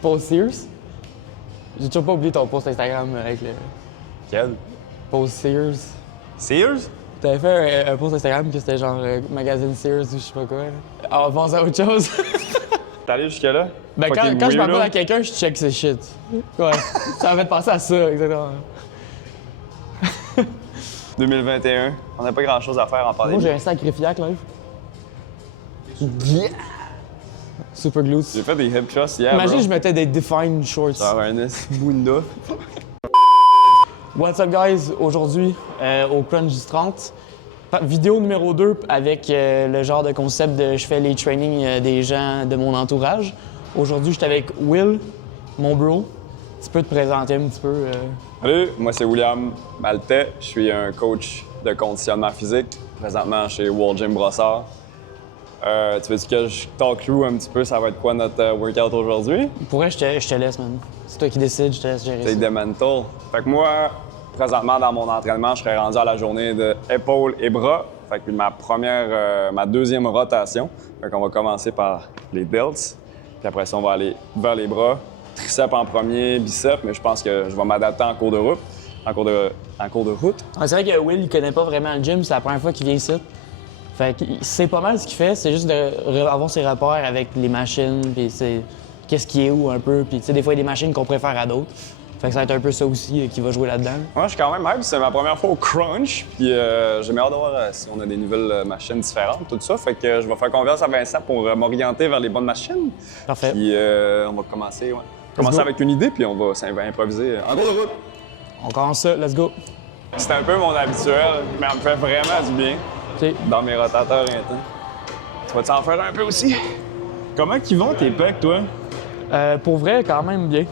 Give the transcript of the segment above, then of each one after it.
Paul Sears. J'ai toujours pas oublié ton post Instagram avec le. Quel? Paul Sears. Sears? T'avais fait un post Instagram que c'était genre magazine Sears ou je sais pas quoi. On pense à autre chose. T'es allé jusque-là? Ben quand je parle à quelqu'un, je check ces shit. Ouais. Ça m'a fait penser à ça, exactement. 2021, on n'a pas grand-chose à faire en pandémie. Moi, j'ai un sacrifiac live. Yeah! Super glutes. J'ai fait des hip thrusts hier, Imagine, bro. je mettais des defined shorts. Genre un Bunda. What's up, guys? Aujourd'hui, au Crunch du 30. Vidéo numéro 2 avec le genre de concept de je fais les trainings des gens de mon entourage. Aujourd'hui, je suis avec Will, mon bro. Tu peux te présenter un petit peu? Salut, moi c'est William Maltais. Je suis un coach de conditionnement physique, présentement chez World Gym Brossard. Tu veux que je talk through un petit peu, ça va être quoi notre workout aujourd'hui? Pour vrai, je te laisse, man. C'est toi qui décides, je te laisse gérer ça. C'est des mental. Fait que moi, présentement dans mon entraînement, je serais rendu à la journée de épaules et bras. Fait que ma deuxième rotation. Fait qu'on va commencer par les delts. Puis après ça, on va aller vers les bras. Triceps en premier, biceps, mais je pense que je vais m'adapter en cours de route. En cours de route. Ah, c'est vrai que Will, il connaît pas vraiment le gym, c'est la première fois qu'il vient ici. Fait que c'est pas mal ce qu'il fait, c'est juste d'avoir ses rapports avec les machines, puis qu'est-ce qui est où un peu. Puis tu sais, des fois, il y a des machines qu'on préfère à d'autres. Fait que ça va être un peu ça aussi qui va jouer là-dedans. Moi, je suis quand même hype. C'est ma première fois au Crunch. Puis j'ai hâte de voir si on a des nouvelles machines différentes, tout ça. Fait que je vais faire confiance à Vincent pour m'orienter vers les bonnes machines. Parfait. Puis on va commencer, avec une idée, puis on va improviser en cours de route. On commence ça, let's go. C'est un peu mon habituel, mais elle me fait vraiment du bien Okay. dans mes rotateurs intenses. Tu vas t'en faire un peu aussi? Comment qu'ils vont tes pecs, toi? Pour vrai, quand même bien.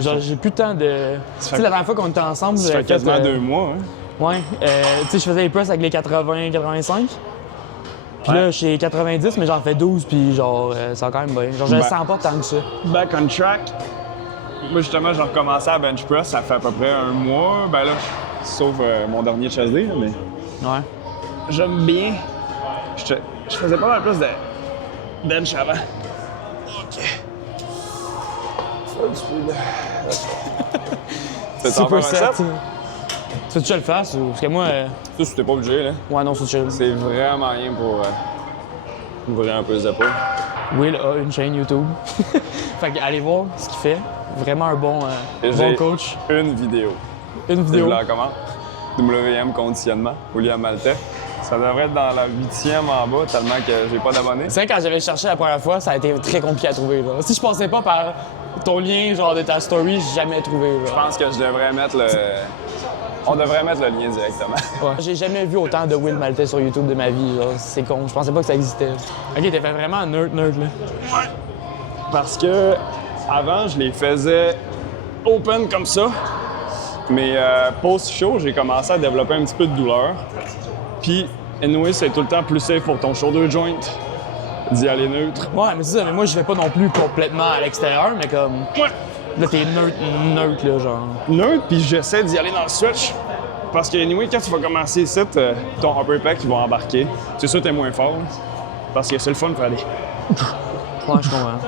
Genre, j'ai plus de temps de. Tu sais, la dernière fois qu'on était ensemble, Ça fait quasiment 2 mois, hein? Ouais. Tu sais, je faisais les press avec les 80, 85. Puis là, je suis 90, mais j'en fais 12, puis genre, ça va quand même bien. Genre, je le sens pas tant que ça. Back on track. Moi, justement, j'ai recommencé à bench press, ça fait à peu près 1 mois. Ben là, sauf mon dernier chest day, là, mais. Ouais. J'aime bien. Je faisais pas mal plus de bench avant. OK. Tu Super un set. set? Tu veux que je le fasse ou. Parce que moi. Ça, c'était pas obligé, là. Ouais, non, c'est chill. C'est vraiment rien pour ouvrir un peu les épaules. Will a une chaîne YouTube. Fait que allez voir ce qu'il fait. Vraiment un bon coach. Une vidéo. Une vidéo. Je la recommande. WM Conditionnement, William Maltais. Ça devrait être dans la 8e en bas, tellement que j'ai pas d'abonnés. C'est vrai, quand j'avais cherché la première fois, ça a été très compliqué à trouver. Là. Si je passais pas par ton lien genre de ta story, j'ai jamais trouvé. Là. Je pense que je devrais mettre le... On devrait mettre le lien directement. Ouais. J'ai jamais vu autant de Will Maltais sur YouTube de ma vie. C'est con, je pensais pas que ça existait. Ok, t'es fait vraiment nerd là. Ouais. Parce que avant, je les faisais open comme ça. Mais post-show, j'ai commencé à développer un petit peu de douleur. Puis, anyway, c'est tout le temps plus safe pour ton shoulder joint d'y aller neutre. Ouais, mais c'est ça, mais moi je vais pas non plus complètement à l'extérieur, mais comme. Ouais. Là, t'es neutre là, genre. Neutre, puis j'essaie d'y aller dans le stretch. Parce que, anyway, quand tu vas commencer ici, ton upper pec, ils vont embarquer. C'est sûr, t'es moins fort. Parce que c'est le fun de faire des. Ouais, je comprends.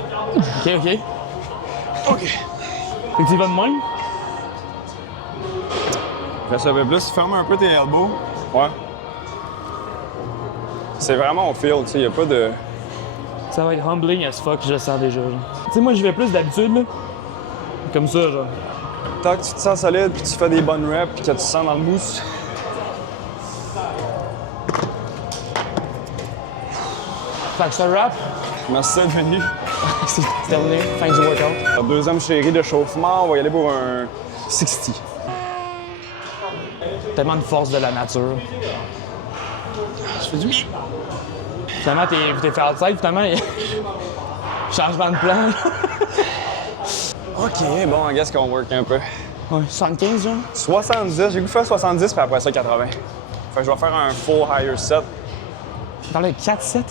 OK. OK. Fait que tu y vas de même? Fais ça un peu plus. Ferme un peu tes elbows. Ouais. C'est vraiment au feel, tu sais, y a pas de... Ça va être humbling as fuck, je le sens déjà. Tu sais, moi, j'y vais plus d'habitude, là. Comme ça, genre. Tant que tu te sens solide, puis tu fais des bonnes reps, puis que tu te sens dans le boost. Fait que c'est un rap. Merci d'être venu. C'est terminé. Fin du workout. La deuxième série d'échauffement, on va y aller pour un 60. Tellement de force de la nature. Je fais du bien. Finalement, t'es fait outside, finalement, changement de plan. OK, bon, I guess qu'on work un peu. Ouais, 75, genre? 70, j'ai goût de faire 70, puis après ça, 80. Fait que je vais faire un full higher set. Dans le 4-7?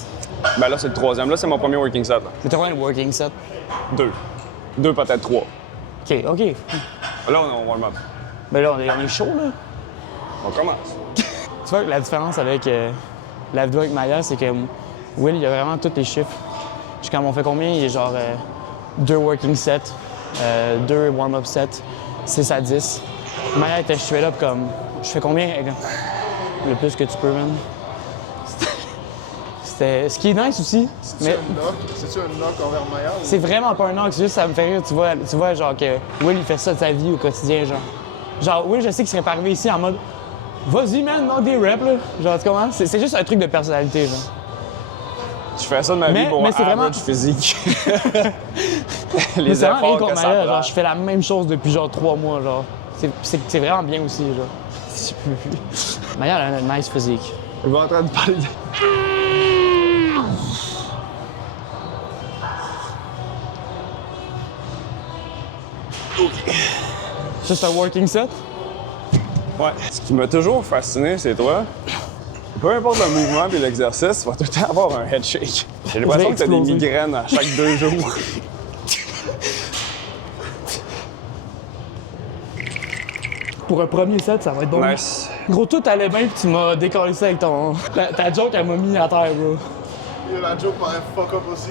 Ben là, c'est le troisième. Là, c'est mon premier working set. C'est toi un working set? 2. 2, peut-être 3. OK. Là, on warm up. Ben là, on est chaud, là. On commence. Tu vois, la différence avec la vidéo avec Maya, c'est que Will, il a vraiment tous les chiffres. Quand on fait combien, il est genre 2 working sets, 2 warm-up sets, 6 à 10. Ma manière était straight up comme, je fais combien? Le plus que tu peux, man. C'était... Ce qui est nice aussi. C'est-tu un knock envers Maya? Ou... C'est vraiment pas un knock, c'est juste ça me fait rire. Tu vois genre que Will, il fait ça de sa vie au quotidien, genre. Genre, Will, je sais qu'il serait pas arrivé ici en mode, vas-y, man, knock des reps, là. Genre, tu comprends? C'est juste un truc de personnalité, genre. Je fais ça de ma vie pour mais un c'est vraiment- average physique. Mais Les c'est vraiment rien efforts contre que ça Maya, prend. genre, je fais la même chose depuis genre 3 mois, genre. C'est vraiment bien aussi, genre. Maya, elle a un nice physique. Je vais en train de parler de... Ça, c'est un working set? Ouais. Ce qui m'a toujours fasciné, c'est toi. Peu importe le mouvement et l'exercice, tu vas tout le temps avoir un head shake. J'ai l'impression que t'as des exploser. migraines à chaque 2 jours. Pour un premier set, ça va être bon. Nice. Gros, tout allait bien, puis tu m'as décollé ça avec ton. Ta joke, elle m'a mis à terre, bro. Yo, la joke paraît fuck up aussi.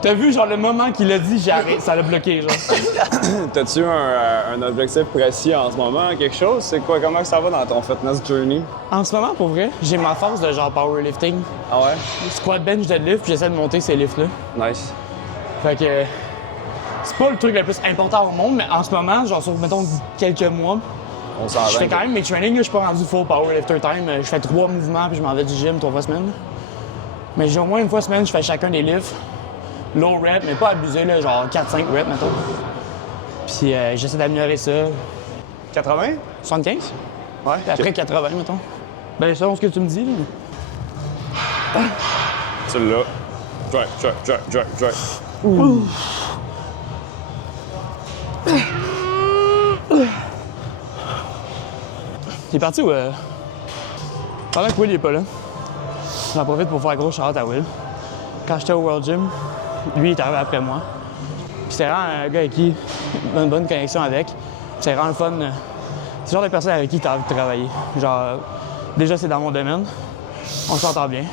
T'as vu, genre, le moment qu'il a dit, j'ai arrêté, ça l'a bloqué, genre. T'as-tu un objectif précis en ce moment, quelque chose? C'est quoi, comment ça va dans ton fitness journey? En ce moment, pour vrai, j'ai ma force de genre powerlifting. Ah ouais? Squat, bench, deadlift, puis j'essaie de monter ces lifts-là. Nice. Fait que. C'est pas le truc le plus important au monde, mais en ce moment, genre, sur, mettons, quelques mois, On s'en je fais quand même mes trainings, là, je suis pas rendu full powerlifter time. Je fais 3 mouvements, puis je m'en vais du gym 3 fois semaine. Mais j'ai au moins une fois semaine, je fais chacun des lifts. Low rep, mais pas abusé, là, genre 4-5 reps, mettons. Puis j'essaie d'améliorer ça. 80? 75? Ouais. Puis après 80, mettons. Ben, selon ce que tu me dis, là. Celui-là. Drive. Il est parti où? Pendant que Will il est pas là, j'en profite pour faire un gros shout-out à Will. Quand j'étais au World Gym, lui il est arrivé après moi. Puis c'était vraiment un gars avec qui une bonne connexion avec. C'est vraiment le fun. C'est le genre de personne avec qui tu as envie de travailler. Genre, déjà c'est dans mon domaine. On s'entend bien.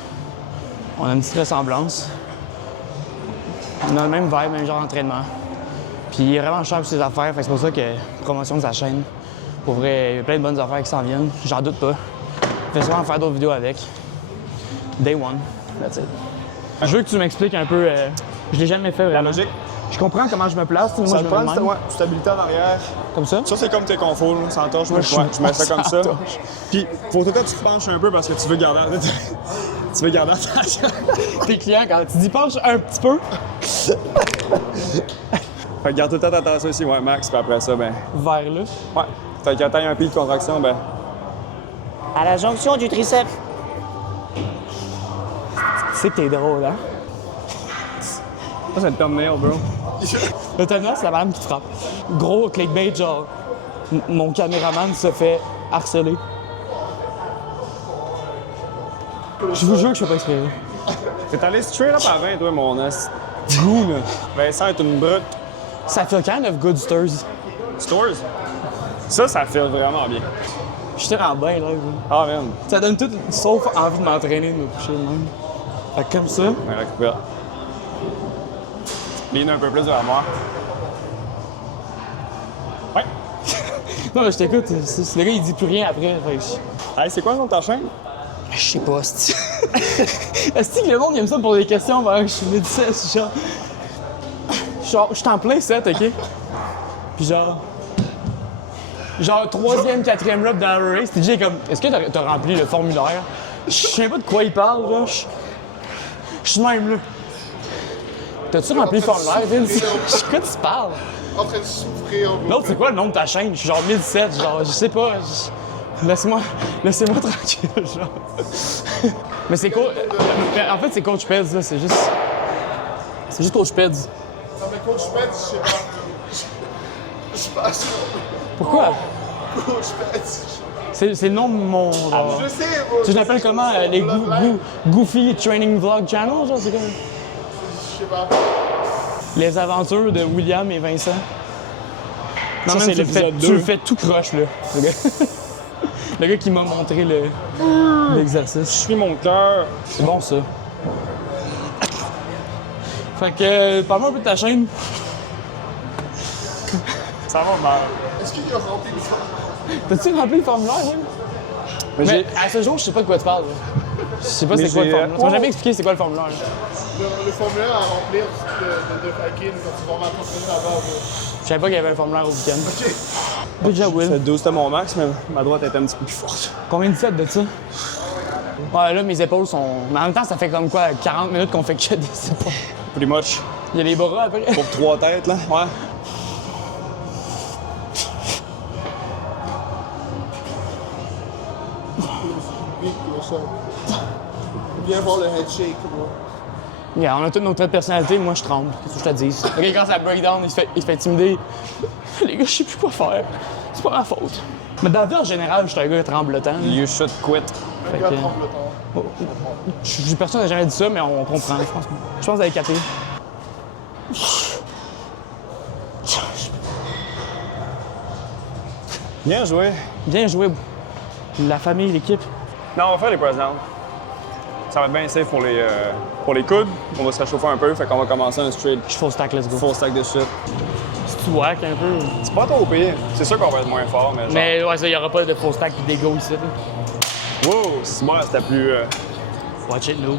On a une petite ressemblance. On a le même vibe, même genre d'entraînement. Puis il est vraiment cher pour ses affaires, fait que c'est pour ça que promotion de sa chaîne. Pour vrai, il y a plein de bonnes affaires qui s'en viennent, j'en doute pas. Je vais sûrement faire d'autres vidéos avec. Day one, that's it. Je veux que tu m'expliques un peu, je l'ai jamais fait vraiment. La logique. Je comprends comment je me place, moi Ça je te me prend mets de même, stabilité en arrière. comme ça. Ça, c'est comme tes confours, là, sans torche. Moi, je je mets ça comme ça. sans torche. Puis, faut tout le temps que tu te penches un peu parce que tu veux garder attention. Tes clients, quand tu dis penche un petit peu, Fait que garde tout le temps ta attention ici, ouais, max. Puis après ça, ben, vers là. ouais. Fait qu'attends un pied de contraction, ben, À la jonction du triceps. Tu sais que t'es drôle, hein? ça, c'est le thumbnail, bro. Le thumbnail, c'est la madame qui frappe. Gros clickbait, genre, mon caméraman se fait harceler. Je vous jure que je fais pas exprès. T'es allé straight up à 20, toi, mon as. Goût, là. Vincent est une brute. Ça fait kind of good stirs. Stores. Ça fait vraiment bien. Je tire en bain, là. Gros. Ah, man. Ça donne tout, sauf envie de m'entraîner, de me coucher de même. Fait que comme ça, On récupère. Lean un peu plus vers moi. Ouais. non, mais je t'écoute. Le gars, il dit plus rien après. Fait que Hey, c'est quoi le nom de ta chaîne? je sais pas, c'est. Est-ce que le monde il aime ça pour des questions pendant que je suis médecin? Genre, je suis en plein set, OK? Puis genre 3e, 4e rep dans le race, TJ est comme, est-ce que t'as rempli le formulaire? Je sais pas de quoi il parle, genre. Je suis même là. T'as-tu rempli le formulaire, Vince? Je sais quoi tu parles? En train de souffrir, bro. L'autre, c'est quoi le nom de ta chaîne? Je suis genre 1007, genre, je sais pas. Laissez-moi tranquille, genre. Mais c'est cool. En fait, c'est Coach Peds, là, c'est juste Coach Peds. Non, mais Coach Peds, je sais pas. Je sais pas. Pourquoi? Coach Peds. C'est le nom de mon. Genre. Je sais, bro. Tu l'appelles comment? Les Goofy Training Vlog Channel, genre, c'est quoi? Je sais pas. Les aventures de William et Vincent. Non, Ça, man, c'est tu le fais- l'épisode Tu 2. le fais tout croche, là. Le gars, le gars qui m'a montré l'exercice. Je suis mon cœur. C'est bon, ça. Fait que, parle-moi un peu de ta chaîne. Ça va mal. Est-ce qu'il a rempli le formulaire? T'as-tu rempli le formulaire, oui? Mais à ce jour, je sais pas de quoi tu parles. Je sais pas Mais c'est quoi le j'ai- formulaire. Tu m'as jamais expliqué c'est quoi le formulaire. Le formulaire à remplir de Fakin quand tu vas m'entraîner là-bas. Je savais pas qu'il y avait un formulaire au week-end. Ok. Good job, Will. 12 c'était mon max, mais ma droite était un petit peu plus forte. Combien de sets de ça? Ouais, là, mes épaules sont. Mais en même temps, ça fait comme quoi, 40 minutes qu'on fait que des épaules. Pretty much. Il y a les bras après. Pour 3 têtes, là. Ouais. Big pour ça. Viens voir le head shake, moi. Yeah, on a toutes nos traits de personnalité, moi je tremble. Qu'est-ce que je te dis? Le gars, quand ça break down, il se fait intimider. Les gars, je sais plus quoi faire. C'est pas ma faute. Mais dans la vie en général, je suis un gars tremblotant. You should quit. Un gars tremble le temps. Personne n'a jamais dit ça, mais on comprend, je pense. Je pense avec capté. Bien joué. Bien joué. La famille, l'équipe. Non, on va faire les press downs. Ça va être bien safe pour les coudes. On va se réchauffer un peu, fait qu'on va commencer un straight Je full stack, let's go. full stack de shit. C'est whack un peu. C'est pas trop pire. C'est sûr qu'on va être moins fort, mais genre... Mais ouais, ça, il y aura pas de full stack pis d'ego ici. Là. Wow, c'est moi, c'était plus... Watch it, noob.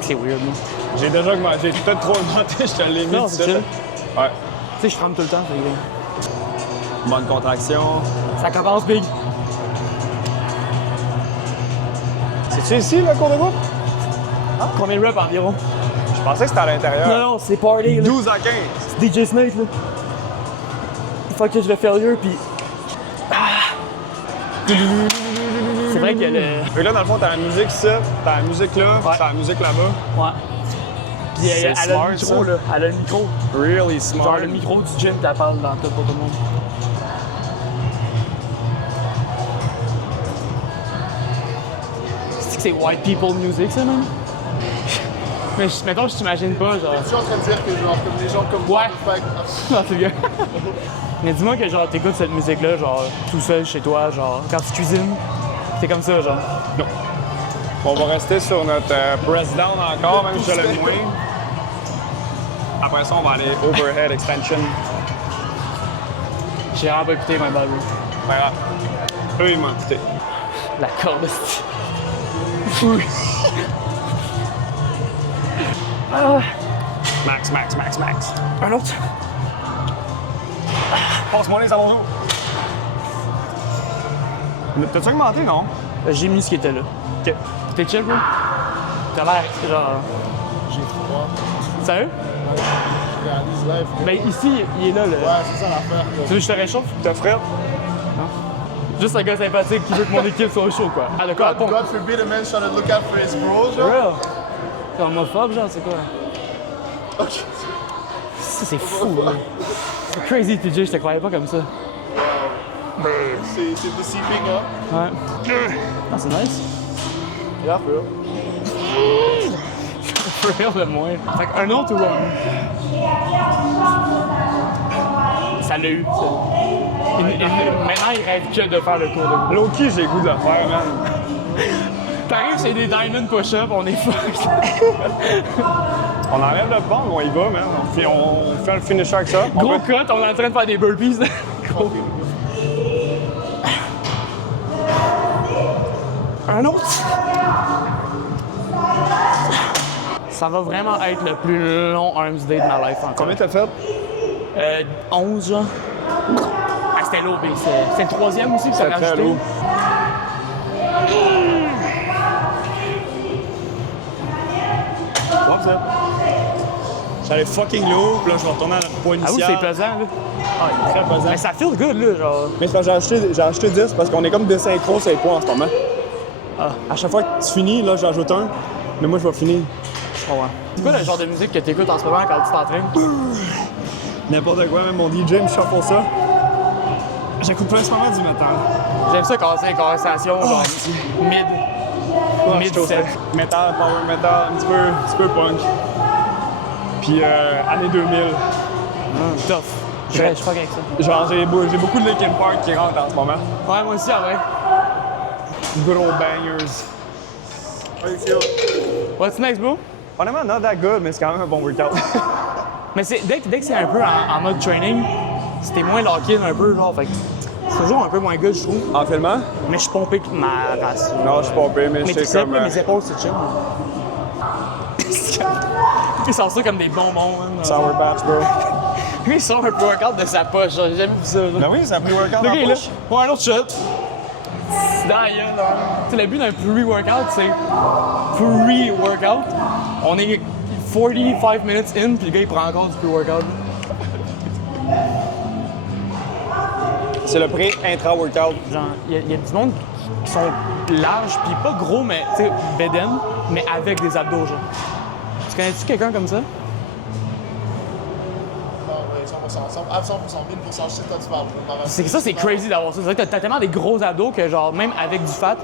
C'est weird, moi. J'ai déjà augmenté, j'ai peut-être trop augmenté, je te l'ai mis Non, tout de c'est suite. chill. Ouais. Tu sais, je tremble tout le temps, fait que- Bonne contraction. Ça commence big. C'est-tu ici, le cours de bois? Combien de reps environ? Je pensais que c'était à l'intérieur. Non, non, c'est party, là. 12 à 15. C'est DJ Snake, là. Fuck que je le failure, pis. C'est vrai que le. Fait que là, dans le fond, t'as la musique ici, t'as la musique là, Ouais. t'as la musique là-bas. Ouais. Pis C'est elle a smart, le micro, ça. là. Elle a le micro. Really smart. Genre le micro du gym, t'as parle dans tout pour tout le monde. C'est que c'est white people music, ça, man? Mais mettons, je t'imagine pas, genre. Je suis en train de dire que genre, comme les gens comme moi, fait que- Non, c'est bien. Mais dis-moi que genre t'écoutes cette musique-là, genre tout seul chez toi, genre quand tu cuisines, t'es comme ça, genre. Non. On va rester sur notre press down encore, même si je le moins. Après ça, on va aller overhead extension. J'ai vraiment pas écouté ma balle. Voilà. Eux, ils m'ont écouté. La corde, c'est. Max, max, max, max. Un autre? Passe-moi les allons. T'as-tu augmenté, non? J'ai mis ce qui était là. Ok. T'es chill, bro? T'as l'air genre. J'ai froid. Sérieux? Je réalise live. Ben ici, il est là, là. Ouais, c'est ça l'affaire. Tu veux que je te réchauffe? T'as frère? Juste un gars sympathique qui veut que mon équipe soit au show, quoi. Ah, de quoi? God, God forbid a man trying to look out for his bros, genre. Real? C'est homophobe, genre, c'est quoi? Ok. Ça, c'est fou, là. C'est crazy, TJ, je te croyais pas comme ça. C'est deceiving, hein? Ouais. Ah, c'est nice. Yeah, bro. For real, le moins. Fait qu'un autre ou ça l'a eu, ça. Maintenant, il rêve que de faire le tour de bout. Low-key, j'ai le goût de le faire, man. T'arrives, c'est des diamond push-up, on est fucked. On enlève le band, on y va, man. On fait un finisher avec ça. On Gros peut- cut, on est en train de faire des burpees. Gros. Un autre? Ça va vraiment être le plus long arms day de ma life encore. Combien t'as fait? 11, genre. Ah, c'était lourd, mais c'est le troisième aussi que ça C'est a très rajouté. lourd. Comme ça. J'allais fucking lourd, puis là, je vais retourner à notre poids Ah oui, initial. c'est pesant, là. Ah, il est très pesant. Mais ça feel good, là, genre. Mais c'est parce que j'ai acheté 10 parce qu'on est comme de synchro sur les poids en ce moment. Ah. À chaque fois que tu finis, là, j'ajoute un. Mais moi, je vais finir. Je comprends. C'est quoi le genre de musique que t'écoutes en ce moment quand tu t'entraînes? N'importe quoi, même mon DJ me shuffle ça. J'écoute principalement du métal. J'aime ça quand c'est une conversation, genre, mid. Ouais, Mid je suis set. Metal, power metal, un petit peu punk. Puis année 2000. Tough. Je fuck avec ça. Genre, j'ai beaucoup de Linkin Park qui rentrent en ce moment. Ouais, moi aussi, en vrai. Good old bangers. How you feel? What's next, bro? Honnêtement, not that good, mais c'est quand même un bon workout. Mais dès que c'est un peu en mode training, c'était moins lock-in un peu, genre, fait que c'est toujours un peu moins good, je trouve. Enfilement? Mais je suis pompé que ma race. Non, je suis pompé, mais Mes je sais triceps, comme... mes épaules, c'est chill. Ils sortent ça comme des bonbons, man. Sour Patch, bro. Lui, il sort un pre-workout de sa poche, j'ai jamais vu ça. Là. Ben oui, c'est un pre-workout Ok, en là. poche. Ouais, un autre shot. C'est dans la gueule, là. Tu sais, le but d'un pre-workout, c'est pre-workout. On est 45 minutes in, puis le gars, il prend encore du pre-workout. C'est le pré-intra-workout. Genre, il y a du monde qui sont larges, puis pas gros, mais, tu sais, bédaine, mais avec des abdos, genre. Tu connais-tu quelqu'un comme ça? Non, ouais, 100%. À 100%, 1000%, je sais de quoi tu parles. C'est que ça, c'est crazy d'avoir ça. C'est vrai que t'as tellement des gros abdos que, genre, même avec du fat,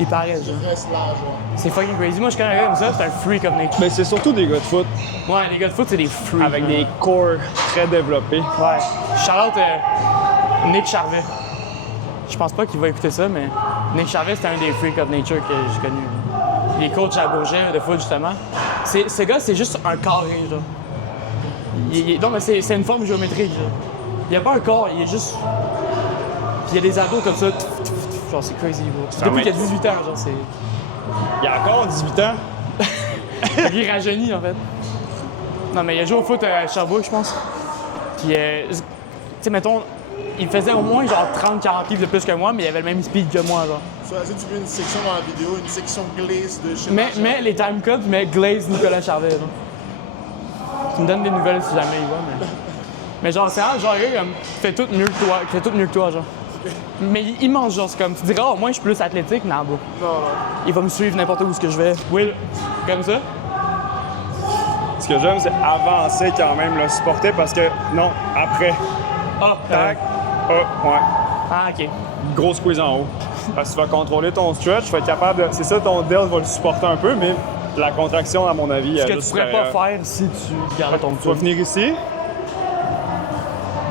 ils paraissent, genre. Reste large, ouais. C'est fucking crazy. Moi, je connais un gars comme ça, c'est un freak of nature. Mais c'est surtout des gars de foot Ouais, les gars de foot, c'est des freaks. avec des corps très développés. Ouais. Shout-out Nick Charvet. Je pense pas qu'il va écouter ça, mais Nick Charvet, c'est un des freaks of nature que j'ai connu. Il est coach à Bourget de foot, justement. Ce gars, c'est juste un carré, genre. Non, mais c'est une forme géométrique, genre. Il y a pas un corps, il est juste... Puis il y a des abdos comme ça. Genre, c'est crazy, bro. Depuis qu'il a 18 ans, genre, c'est... Il a encore 18 ans. Il rajeunit, en fait. Non, mais il a joué au foot à Sherbrooke, je pense. Puis, tu sais, mettons, il faisait au moins genre 30-40 livres de plus que moi, mais il avait le même speed que moi, genre. Est-ce que tu veux une section dans la vidéo, une section glaze de chez Mais les time codes, mais Glaze Nicolas Charvet, genre. Tu me donnes des nouvelles si jamais il va, mais... Mais genre, c'est genre, un gars comme, fait tout mieux que toi, genre. Mais il mange, genre, c'est comme, tu diras, oh, moi, je suis plus athlétique, non, bro. Non. Il va me suivre n'importe où ce que je vais. Will, comme ça? Ce que j'aime, c'est avancer quand même, le supporter parce que, non, après, Ah, tac, ouais. Ah, OK. Gros squeeze en haut. Parce que tu vas contrôler ton stretch, tu vas être capable de. C'est ça, ton delt va le supporter un peu, mais la contraction, à mon avis, Ce elle que tu pourrais pas faire si tu gardais ton Tu vas foot. venir ici.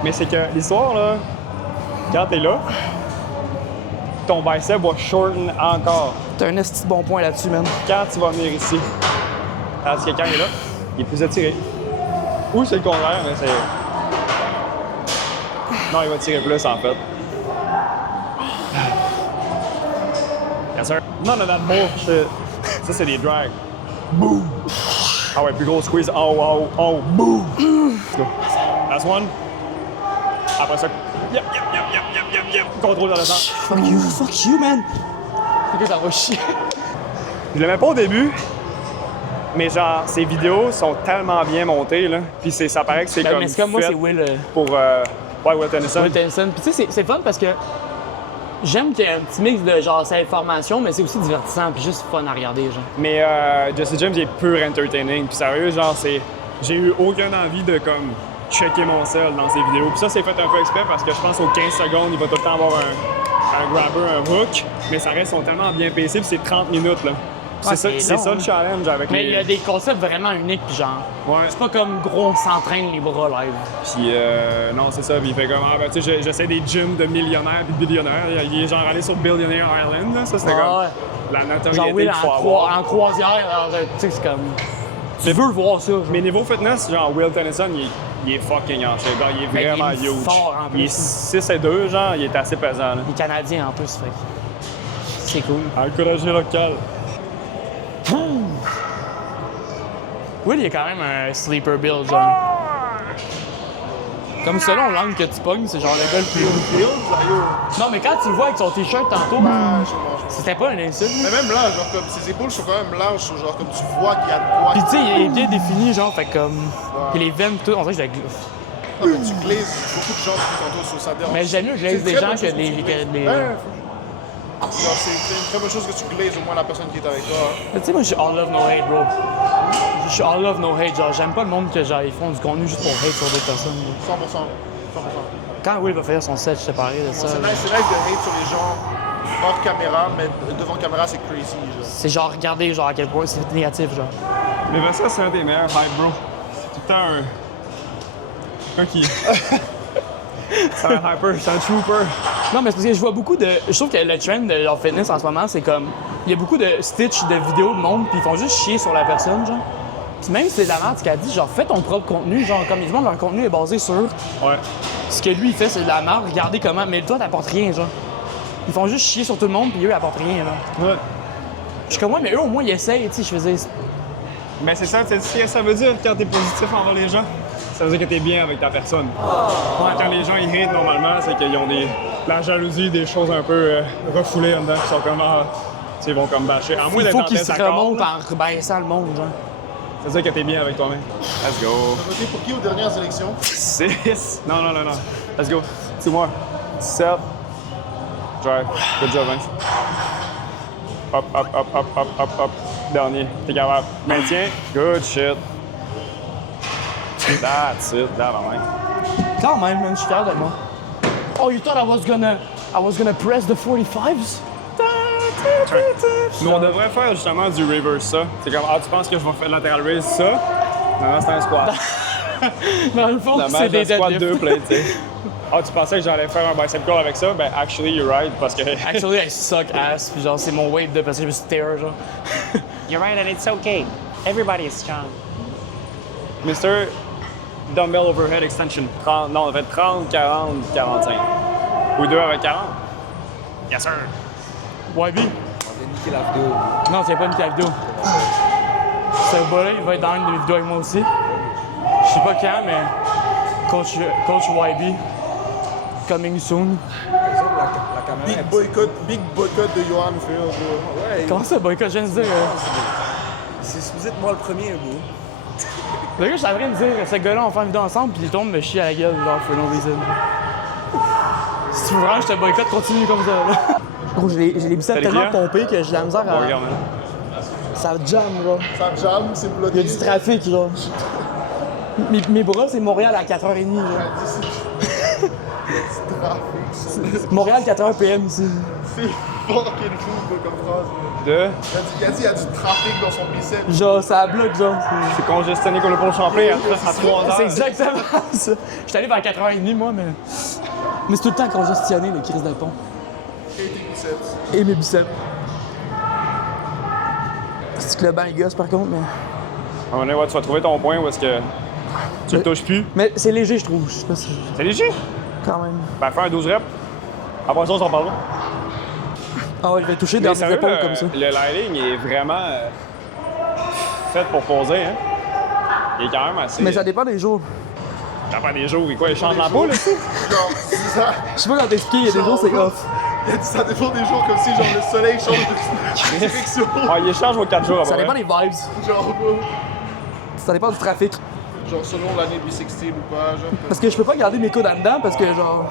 Mais c'est que l'histoire, là, quand t'es là, ton bicep va shorten encore. T'as un esti de bon point là-dessus, man. Quand tu vas venir ici. Parce que quand il est là, il est plus étiré. Ou c'est le contraire, mais c'est. Non, il va tirer plus en fait. Yes, sir. None of that bullshit. Ça, c'est des drags. Boom! Ah ouais, plus gros squeeze. Oh, boom! Let's go. Last one. Après ça. Yep. Contrôle dans le sang. Fuck you, man! Ok, ça va chier. Je l'aimais pas au début, mais genre, ces vidéos sont tellement bien montées, là. Puis ça paraît que c'est comme. Mais c'est comme moi, fait c'est Will. Pour. Ouais, Will Tennyson. Will Tennyson. Puis tu sais, c'est fun parce que j'aime qu'il y ait un petit mix de genre, c'est information, mais c'est aussi divertissant, puis juste fun à regarder, genre. Mais Jesse James, il est pur entertaining. Puis sérieux, genre, c'est. J'ai eu aucune envie de, comme, checker mon sel dans ces vidéos. Puis ça, c'est fait un peu exprès parce que je pense aux 15 secondes, il va tout le temps avoir un grabber, un hook. Mais ça reste, sont tellement bien pacés, puis c'est 30 minutes, là. Ouais, C'est c'est ça long, le challenge avec Mais les. il y a des concepts vraiment uniques, puis genre. Ouais. C'est pas comme gros, on s'entraîne les bras live. Puis non, c'est ça. Puis il fait comme, ah, ben, tu sais, j'essaie des gyms de millionnaires puis de billionnaires. Il est genre allé sur Billionaire Island, là. Ça, c'était comme Ouais. la Genre, notoriété Will qu'il faut avoir. en croisière, alors, tu sais, c'est comme. Tu veux voir ça, genre. Mais niveau fitness, genre, Will Tennyson, il est fucking en shape. Genre, il est Mais il est vraiment huge. fort, en Il est plus. 6'2", genre, il est assez pesant, là. Il est canadien en plus, fait que c'est cool. Encourager local. Will, il est quand même un sleeper build, genre. Comme selon l'angle que tu pognes, c'est genre le gars le plus haut. Build, là, yo. Non, mais quand tu le vois avec son t-shirt tantôt, Ah, je mange. c'était pas un insulte. Mais même là, genre, comme ses épaules sont quand même larges, genre, comme tu vois qu'il y a de quoi. Puis tu sais, il est bien défini, genre, fait comme. Puis les veines, tout, on dirait que je la glisse. Ah, mais tu glazes, beaucoup de gens qui tantôt sur ça dérange. Mais j'aime mieux glaze C'est des très gens bonne que chose les. tu glazes. que les- Ouais. Genre, c'est une très bonne chose que tu glazes au moins la personne qui est avec toi. Hein. Mais tu sais, moi, je suis all love, no hate, bro. Je suis all love, no hate. Genre, j'aime pas le monde que, genre, ils font du contenu juste pour hate sur d'autres personnes. Bro. 100%. 100%. Quand Will va faire son set, je t'ai parlé de ça. C'est nice de hate sur les gens hors caméra, mais devant caméra, c'est crazy. Genre. C'est genre, regardez, genre, à quel point c'est négatif, genre. Mais ben ça, c'est un des meilleurs hype, bro. C'est tout le temps un qui. C'est un hyper, c'est un trooper. Non, mais c'est parce que je vois beaucoup de. Je trouve que le trend de leur fitness en ce moment, c'est comme il y a beaucoup de stitch de vidéos de monde, puis ils font juste chier sur la personne, genre. Puis même si c'est de la merde, ce qu'elle dit, genre, fais ton propre contenu, genre, comme évidemment, leur contenu est basé sur Ouais. ce que lui, il fait, c'est de la merde, regardez comment, mais toi, t'apportes rien, genre. Ils font juste chier sur tout le monde, puis eux, ils apportent rien, genre. Ouais. Je suis comme, ouais, mais eux, au moins, ils essayent, tu sais, je faisais... Mais c'est ça, tu sais ce que ça veut dire quand t'es positif envers les gens? Ça veut dire que t'es bien avec ta personne. Ouais, quand les gens irritent normalement, c'est qu'ils ont de la jalousie, des choses un peu refoulées en dedans qui sont comme, tu sais, ils vont comme bâcher. À moins Il d'être faut en qu'ils se désaccord, remontent là, en baissant le monde, genre. ça veut dire que t'es bien avec toi-même. Let's go. T'as voté pour qui aux dernières élections? 6. Non. Let's go. C'est moi. 7. Drive. Good job, Vince. Hop. Dernier. T'es capable. Maintien. Good shit. That's it. Quand même, man, je suis fier de moi. Oh, you thought I was gonna press the 45s? Nous, on devrait faire justement du reverse ça. C'est comme, tu penses que je vais faire lateral raise ça? Non, c'est un squat. Dans le fond, c'est des squat deadlifts. 2 plates, tu sais. Tu pensais que j'allais faire un bicep curl avec ça? Ben, actually, you're right, parce que... Actually, I suck ass, puis genre, c'est mon weight de parce que je me suis tear, genre. You're right and it's okay. Everybody is strong. Mr. Dumbbell Overhead Extension. 30, non, on fait 30, 40, 45. Ou 2 avec 40? Yes, sir. YB? Non, c'est pas une vidéo. Ce gars-là, il va être dans une vidéo avec moi aussi. Je sais pas quand, mais coach YB, coming soon. Big boycott de Johan Field. Ouais, Comment ça, boycott? Je viens de dire. c'est supposé être moi le premier, bro. Le gars, je savais me dire, ce gars-là, on va faire une vidéo ensemble, puis il tombe me chier à la gueule, genre, for no reason. Si tu veux vraiment que je te boycotte, continue comme ça, là. Gros, j'ai les biceps T'as les tellement clients? pompés que j'ai la misère à. Oh, regarde, man. Ça jam, genre. Ça jam, c'est Il bloqué. y a du trafic, genre. Mes bras, c'est Montréal à 4h30, genre. Montréal, 4h PM ici. C'est fucking fou, quoi, comme phrase. De... Il a dit qu'il y a du trafic dans son biceps. Genre, ça bloque, genre. C'est congestionné comme le pont Champlain à 3 heures. C'est exactement ça. J'étais allé vers 4h30, moi, mais c'est tout le temps congestionné, les crises de pont. Et tes biceps. Et mes biceps. C'est que le banc, il gosse, par contre, mais... À un moment donné, ouais, tu vas trouver ton point où est-ce que tu le touches plus. Mais c'est léger, je trouve. Je sais pas si... C'est léger. Quand même. Ben, fais un 12 reps. Après ça, on s'en parlera. Ah ouais, je vais toucher dans Mais mes sérieux, épaules comme ça. le lighting est vraiment fait pour poser, hein. Il est quand même assez... Mais ça dépend des jours. Ça prend des jours, et quoi, il change la boule, ici? Genre, c'est ça. Je sais pas quand t'expliquer, il y a des jours, c'est off. Il a dit ça dépend des jours, comme si genre le soleil change de direction. Ah, il change aux 4 jours après. Ça dépend des vibes. Genre, Ça dépend du trafic. genre selon l'année bissextile ou pas, genre. Parce que je peux pas garder mes coudes en dedans parce que genre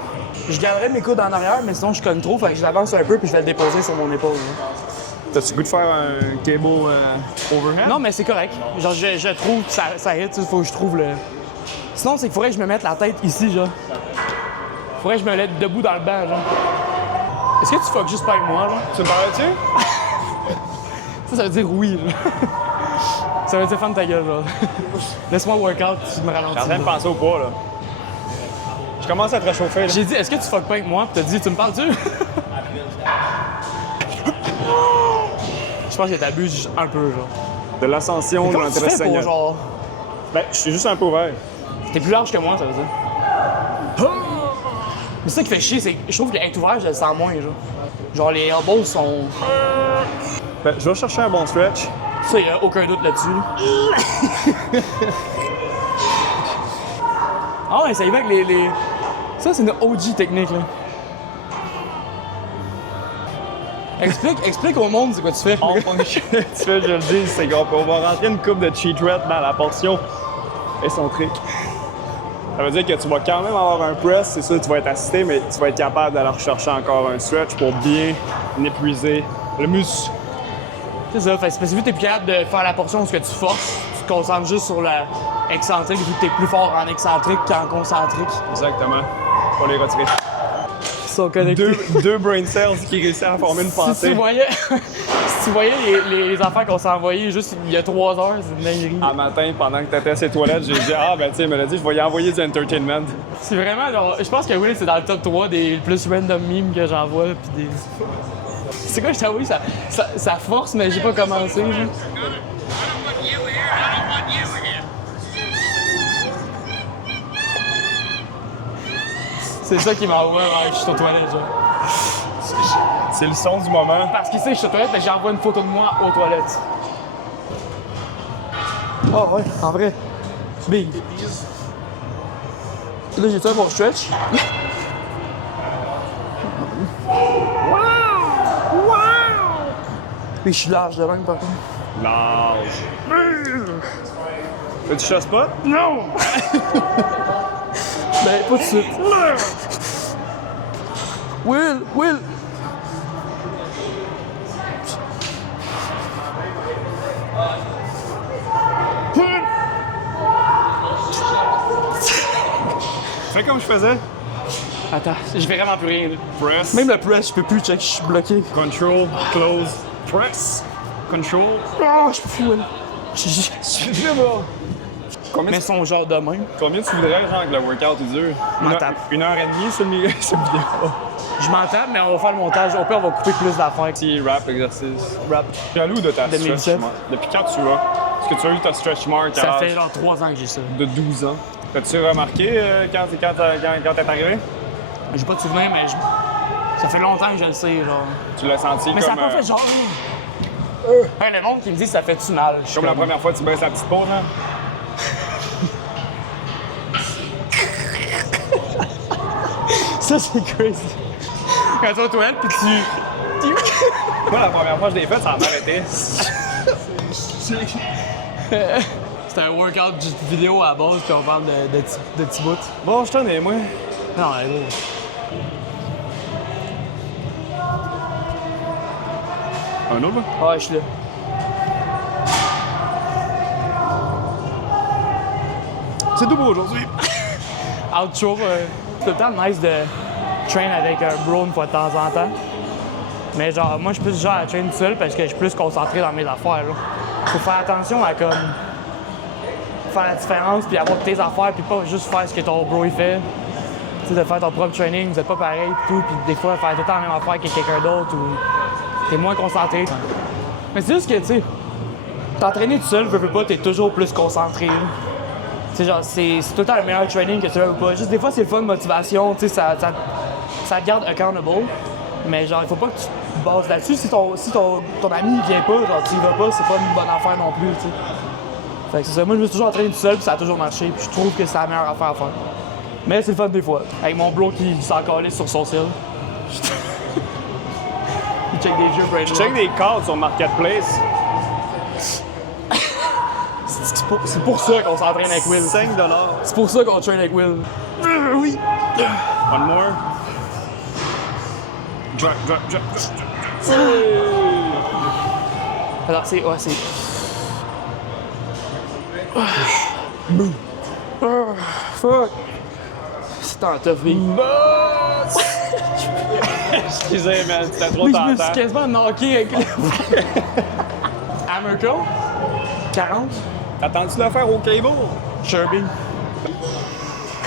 je garderais mes coudes en arrière mais sinon je cogne trop, fait que je l'avance un peu puis je vais le déposer sur mon épaule. Là. T'as-tu le goût de faire un cable overhead? Non mais c'est correct. Genre je trouve que ça hit, il faut que je trouve le. Sinon c'est qu'il faudrait que je me mette la tête ici genre. Faudrait que je me mette debout dans le banc genre. Est-ce que tu fuck juste pas avec moi genre? Tu me parlais-tu? Ça veut dire oui genre. Ça veut dire ferme ta gueule genre. Laisse-moi workout, tu me ralentis. J'ai en train de là. penser au poids, là. Je commence à te réchauffer, là. J'ai dit est-ce que tu fuck pas avec moi? Puis t'as dit tu me parles-tu? Je pense que t'abuses un peu genre. De l'ascension de Comment tu l'intérêt fais pour saignant. genre. Ben, je suis juste un peu ouvert. T'es plus large que moi, ça veut dire. Mais ça qui fait chier, c'est que je trouve que être ouvert, je le sens moins, genre. Genre, les elbows sont. Ben, je vais chercher un bon stretch. Ça, y a aucun doute là-dessus. Ah ouais, ça y va avec les. Ça, c'est une OG technique, là. Explique au monde c'est quoi tu fais. Tu fais, je le dis, c'est qu'on va rentrer une coupe de cheat rep dans la portion excentrique. Ça veut dire que tu vas quand même avoir un press, c'est sûr tu vas être assisté, mais tu vas être capable d'aller rechercher encore un stretch pour bien épuiser le muscle. C'est ça, fait que c'est parce que vu que t'es plus capable de faire la portion où ce que tu forces, tu te concentres juste sur la excentrique, vu que t'es plus fort en excentrique qu'en concentrique. Exactement. Pour les retirer. Ils sont connectés. Deux brain cells qui réussissent à former une Si pensée. tu voyais, si tu voyais les affaires qu'on s'est envoyées juste il y a 3 heures, c'est une dinguerie. Un matin, pendant que t'étais à ses toilettes, j'ai dit ah ben tu sais, il me l'a dit, je vais y envoyer du entertainment. C'est vraiment genre, je pense que Will c'est dans le top 3 des plus random memes que j'envoie pis des. C'est quoi, je t'avoue, ça force, mais j'ai pas commencé. Genre. C'est ça qui m'envoie, je suis aux toilettes, genre. C'est le son du moment. Parce qu'il sait que je suis aux toilettes, mais j'envoie une photo de moi aux toilettes. Oh ouais, en vrai. Big. Là, j'ai ça pour stretch. Puis je suis large de même, par contre. Large. Veux-tu chasse pas? Non! Ben, pas de suite. Will! Fais comme je faisais. Attends, je fais vraiment plus rien. Là. Press. Même le press, je peux plus check, je suis bloqué. Control. Close. Press. Control. Oh, je peux plus, Will. Je suis très bon. Combien, Mais son genre de même. combien tu voudrais, genre, que le workout est dur? M'en tape. 1h30, cette vidéo? Je m'entends, mais on va faire le montage. Au pire, on va couper plus d'affaires. Petit rap exercice. Rap. Jaloux de ta 2017. stretch mark. Depuis quand tu as? Est-ce que tu as eu ta stretch mark à Ça fait l'âge genre 3 ans que j'ai ça. de 12 ans? As-tu remarqué quand t'es arrivé? J'ai pas de souvenir, mais ça fait longtemps que je le sais, genre. Tu l'as senti Mais comme, ça a pas fait genre. Hey, le monde qui me dit ça fait-tu mal? Je suis comme la première fois que tu baisses la petite pause, hein? Ça, c'est crazy. Quand tu vas aux toilettes, puis tu. Moi, la première fois que je l'ai fait, ça m'a arrêté. C'était un workout vidéo à base, puis on parle de petits bouts. Bon, je t'en ai, moi. Non, mais gros. Un autre? Ouais, je suis là. C'est tout pour aujourd'hui. Outro, c'est tout le temps nice de train avec un bro une fois de temps en temps. Mais genre, moi, je suis plus genre à train tout seul parce que je suis plus concentré dans mes affaires. Là. Faut faire attention à comme faire la différence puis avoir tes affaires puis pas juste faire ce que ton bro il fait. Tu sais, de faire ton propre training, vous êtes pas pareil pis tout, puis des fois faire tout le temps la même affaire que quelqu'un d'autre ou t'es moins concentré. Mais c'est juste que, tu sais, t'entraîner tout seul, veux pas, t'es toujours plus concentré. Là. Tu sais, genre, c'est tout le temps le meilleur training que tu veux pas. Juste des fois, c'est le fun de motivation, tu sais, ça te garde accountable. Mais genre, il faut pas que tu te bases là-dessus. Si ton ami il vient pas, genre, tu y vas pas, c'est pas une bonne affaire non plus, tu sais. Fait que c'est ça. Moi, je me suis toujours entraîné tout seul, puis ça a toujours marché, puis je trouve que c'est la meilleure affaire à faire. Mais c'est le fun des fois. Avec mon bro qui s'en calisse sur son cell. Il check des jeux pour Je check des cards sur Marketplace. C'est pour ça qu'on s'entraîne avec Will. 5 $. C'est pour ça qu'on traîne avec Will. Oui. One more. Drop. Alors, c'est. Ouais, c'est. Fuck. C'est un tough, oui. Excusez, man, c'était trop Oui, je me suis tentant. quasiment knocké avec le. Hammer curl? 40? T'attends-tu de le faire au cable? Sherby.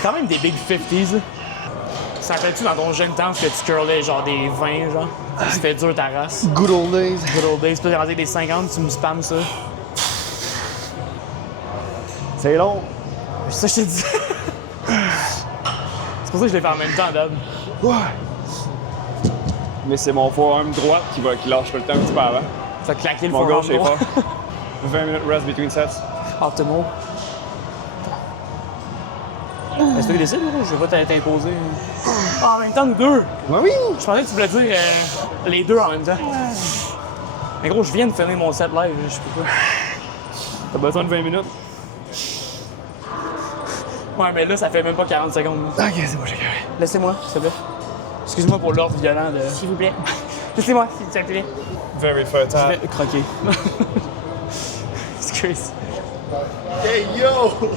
Quand même des big 50s. Ça rappelle-tu dans ton jeune temps que tu curlais genre des 20, genre? C'était dur ta race. Good old days. Good old days. Puis là, rendu des 50, tu me spams ça. C'est long. C'est ça que je t'ai dit. C'est pour ça que je l'ai fait en même temps, Dab. Ouais. Mais c'est mon forearm droite qui lâche tout le temps un petit peu avant. T'as claqué le Mon forearm gauche est droit. fort. 20 minutes rest between sets. Optimal. Est-ce que tu décides, gros? Je vais pas t'imposer. Ah, en même temps, nous deux! Ben oui. Je pensais que tu voulais dire les deux en même temps. Mais gros, je viens de finir mon set live, je peux pas. T'as besoin de 20 minutes? Ouais, mais là, ça fait même pas 40 secondes. Ok, c'est bon, j'ai carré. Laissez-moi, s'il te plaît. Excuse-moi pour l'ordre violent de. S'il vous plaît. Laissez-moi, s'il te plaît. Very fertile. Je vais croquer. C'est crazy. Hey yo!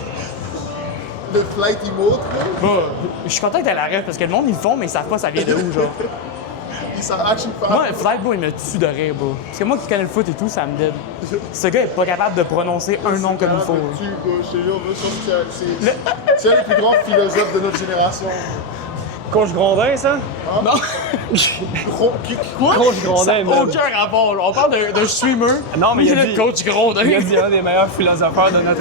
Le flight emote, là, Bon, je suis content que t'aies la rêve parce que le monde, ils le font, mais ils savent pas ça vient de où, genre. il s'en actually pas. Moi, Flight Boy, il me tue de rire, bro. Parce que moi qui connais le foot et tout, ça me dead. Ce gars est pas capable de prononcer un nom comme il faut. Tu, je te jure, c'est un des plus grands philosophes de notre génération. Coach Grondin, ça? Non! Quoi? Coach Grondin, man. Aucun rapport, là. On parle d'un streamer. Non, mais il a le dit- coach Grondin. Il a dit un des meilleurs philosopheurs de notre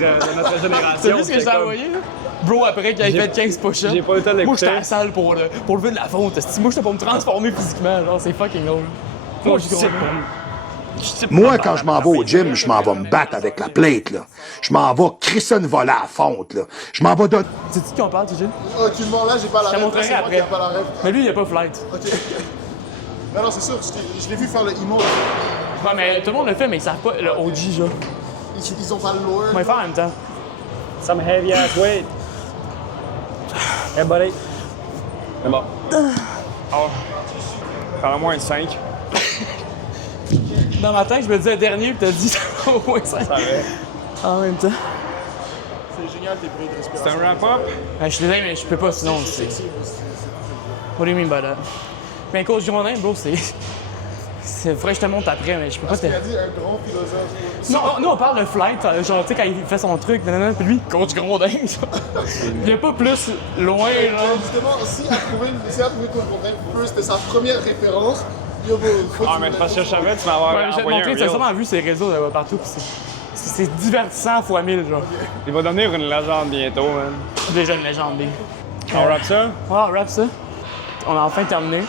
génération. T'as vu ce que J'étais j'ai comme- envoyé, là? Bro, après qu'il ait J'ai- fait 15 push-ups. j'ai pas eu le temps de Moi, l'écouter. j'étais à la salle pour lever de la fonte. esti. Moi, j'étais pour me transformer physiquement. Genre, c'est fucking drôle. Moi, Coach je sais Grondin. pas. Je sais Moi, pas quand dans je m'en la vais au face, gym, je m'en vais me battre avec la plate, là. Je m'en vais crisser une volée à la fonte, là. Je m'en vais donner... C'est-tu qui en parle, TJ? Aucunement, là, j'ai pas la Je te rêve. montrerai C'est moi après. qui a pas la rêve. Mais lui, il a pas flight. Ok. Non, c'est sûr, je l'ai vu faire le emo. Ouais, mais tout le monde le fait, mais ils savent pas le OG, genre. Ils ont pas le lore. On va le faire en même temps. Some heavy ass weight. Hey, buddy. C'est bon. Oh. Parle moins de 5. Dans ma tête, je me disais dernier, puis t'as dit ça va au moins 5. Ça va. En même temps. C'est génial tes bruits de C'est respiration. un wrap-up? Je suis désolé, mais je peux pas sinon. C'est... What do you mean by that? Mais coach Grondin, bro, c'est. Faudrait que je te montre après, mais je peux pas te. Il a dit un grand philosophe. Non, nous on parle de flight, genre, tu sais, quand il fait son truc, nanana, puis lui, coach Grondin, genre. Il est pas plus loin, genre. Justement, si à trouver Coach Grondin, c'était sa première référence, yo, bro, faut que Ah, tu mais me c'est parce que je mettes- savais que tu m'avais Ouais, je vais te envoyé un montrer, tu as reel. sûrement vu ses réseaux partout, puis c'est divertissant fois 1000, genre. Il va devenir une légende bientôt, man. Déjà une légende, lui. On wrap ça? Ouais, on wrap ça. On a enfin terminé.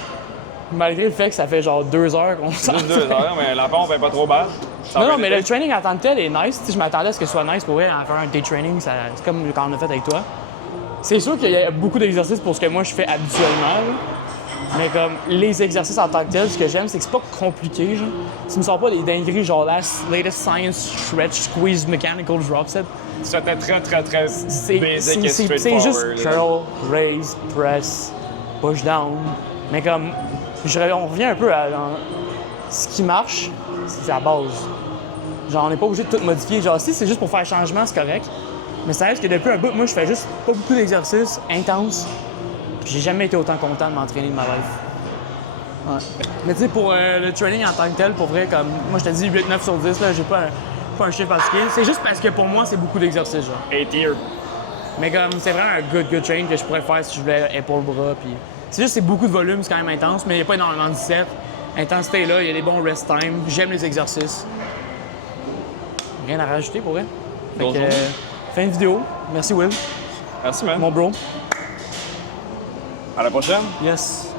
Malgré le fait que ça fait genre 2 heures qu'on s'en Juste 2 heures, mais la pompe est pas trop basse. Ça Non, va non, mais aider. le training en tant que tel est nice. Tu sais, je m'attendais à ce que ce soit nice pour vrai, à faire un day training. C'est comme quand on a fait avec toi. C'est sûr qu'il y a beaucoup d'exercices pour ce que moi je fais habituellement. là. Mais comme les exercices en tant que tel, ce que j'aime, c'est que c'est pas compliqué. Genre. Tu me sors pas des dingueries genre latest science stretch, squeeze, mechanical drop set. C'était très C'est basic et c'est straightforward. juste là. curl, raise, press, push down. Mais comme, on revient un peu à genre, ce qui marche, c'est la base. Genre, on n'est pas obligé de tout modifier. Genre, si c'est juste pour faire changement, c'est correct. Mais ça reste que depuis un bout, moi, je fais juste pas beaucoup d'exercices intenses. Puis j'ai jamais été autant content de m'entraîner de ma life. Ouais. Mais tu sais, pour le training en tant que tel, pour vrai, comme moi, je te dis 8-9 sur 10, là, j'ai pas un chiffre particulier. C'est juste parce que pour moi, c'est beaucoup d'exercices, genre. 8 years. Mais comme, c'est vraiment un good train que je pourrais faire si je voulais épaule-bras. Puis c'est juste, c'est beaucoup de volume, c'est quand même intense, mais il n'y a pas énormément de sets. Intensité est là, il y a des bons rest time. J'aime les exercices. Rien à rajouter pour vrai. Fait Bonne que, journée. fin de vidéo. Merci Will, Merci, man. mon bro. À la prochaine. Yes.